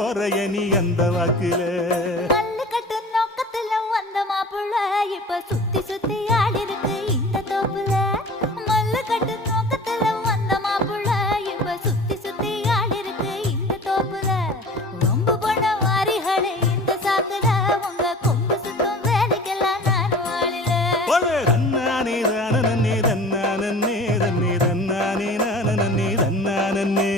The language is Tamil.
போறையனி அந்த வாக்குல. கல்லு கட்டு நோக்கத்துல வந்த மாப்புள்ள. இப்ப சுத்தி சுத்தி ஆடி இருக்கு இந்த தோப்புல. மல்லு கட்டு நோக்கத்துல வந்த மாப்புள்ள. இப்ப சுத்தி சுத்தி ஆடி இருக்கு இந்த தோப்புல. ரொம்ப போன வாரிகளே இந்த சாக்குல. உங்க கொம்பு சுத்தம் வேலைக்கெல்லாம் நான் வாழில தன்னானே தானே தன்னே தன்னானே தன்னே தன்னானே நானே தன்னானே